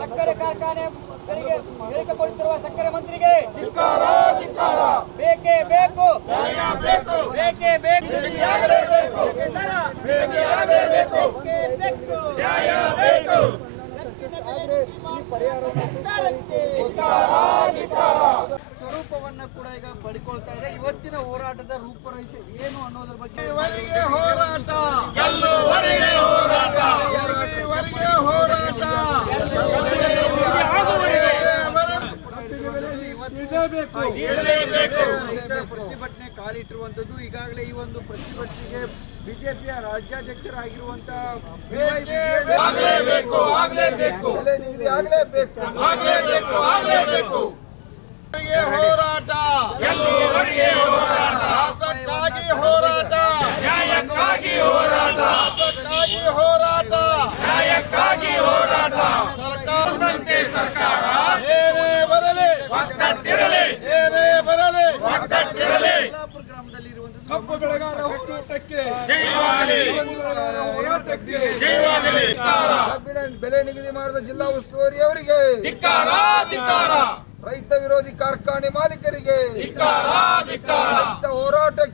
ಸಕ್ಕರೆ ಕಾರ್ಖಾನೆಗಳಿಗೆ ಹೇಳಿಕೆ ಕೊಡುತ್ತಿರುವ ಸಕ್ಕರೆ ಮಂತ್ರಿಗೆ ಬೇಕೇ ಬೇಕು, ಬೇಕೇ ಬೇಕು, ಸ್ವರೂಪವನ್ನ ಕೂಡ ಈಗ ಪಡ್ಕೊಳ್ತಾ ಇದೆ. ಇವತ್ತಿನ ಹೋರಾಟದ ರೂಪರೇಷೆ ಏನು ಅನ್ನೋದ್ರ ಬಗ್ಗೆ ಹೋರಾಟ ಗೆಲ್ಲುವರೆಗೆ ಹೋರಾಟ ಪ್ರತಿಭಟನೆ ಕಾಲಿಟ್ಟಿರುವಂತದ್ದು. ಈಗಾಗಲೇ ಈ ಒಂದು ಪ್ರತಿಭಟನೆಗೆ ಬಿಜೆಪಿಯ ರಾಜ್ಯಾಧ್ಯಕ್ಷರಾಗಿರುವಂತಹ ಹೋರಾಟ ಗೆಲ್ಲುವರೆಗೆ ಹೋರಾಟ, ಅದಕ್ಕಾಗಿ ಹೋರಾಟ, ನ್ಯಾಯಕ್ಕಾಗಿ ಹೋರಾಟ, ಅದಕ್ಕಾಗಿ ಹೋರಾಟ, ನ್ಯಾಯಕ್ಕಾಗಿ ಹೋರಾಟ. ಸರ್ಕಾರ ಏನೇ ಬರಲಿ ಒಗ್ಗಟ್ಟಿರಲಿ, ಏನೇ ಬರಲಿ ಒಗ್ಗಟ್ಟಿರಲಿ. ಯಲ್ಲಾಪುರ ಗ್ರಾಮದಲ್ಲಿರುವಂತದ್ದು ಕಬ್ಬು ಬೆಳೆಗಾರರ ಹೋರಾಟಕ್ಕೆ ಜಯವಾಗಲಿ, ಹೋರಾಟಕ್ಕೆ ಜಯವಾಗಲಿ. ಕಬ್ಬಿನ ಬೆಲೆ ನಿಗದಿ ಮಾಡಿದ ಜಿಲ್ಲಾ ಉಸ್ತುವಾರಿ ಅವರಿಗೆ ಧಿಕ್ಕಾರ, ಧಿಕ್ಕಾರ. ರೈತ ವಿರೋಧಿ ಕಾರ್ಖಾನೆ ಮಾಲೀಕರಿಗೆ ಧಿಕ್ಕಾರ, ಧಿಕ್ಕಾರ. ರೈತ ಹೋರಾಟಕ್ಕೆ